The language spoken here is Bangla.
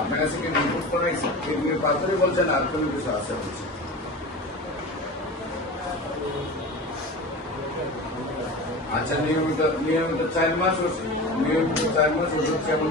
আপনার কাছে কি রিপোর্ট করাইছে? কিডনির পাথরে বলছেন আর কোনো কিছু আছে বলছে? আচ্ছা, নিয়মিত 4 মাস ওষুধ, নিয়মিত 4 মাস ওষুধ কেমন?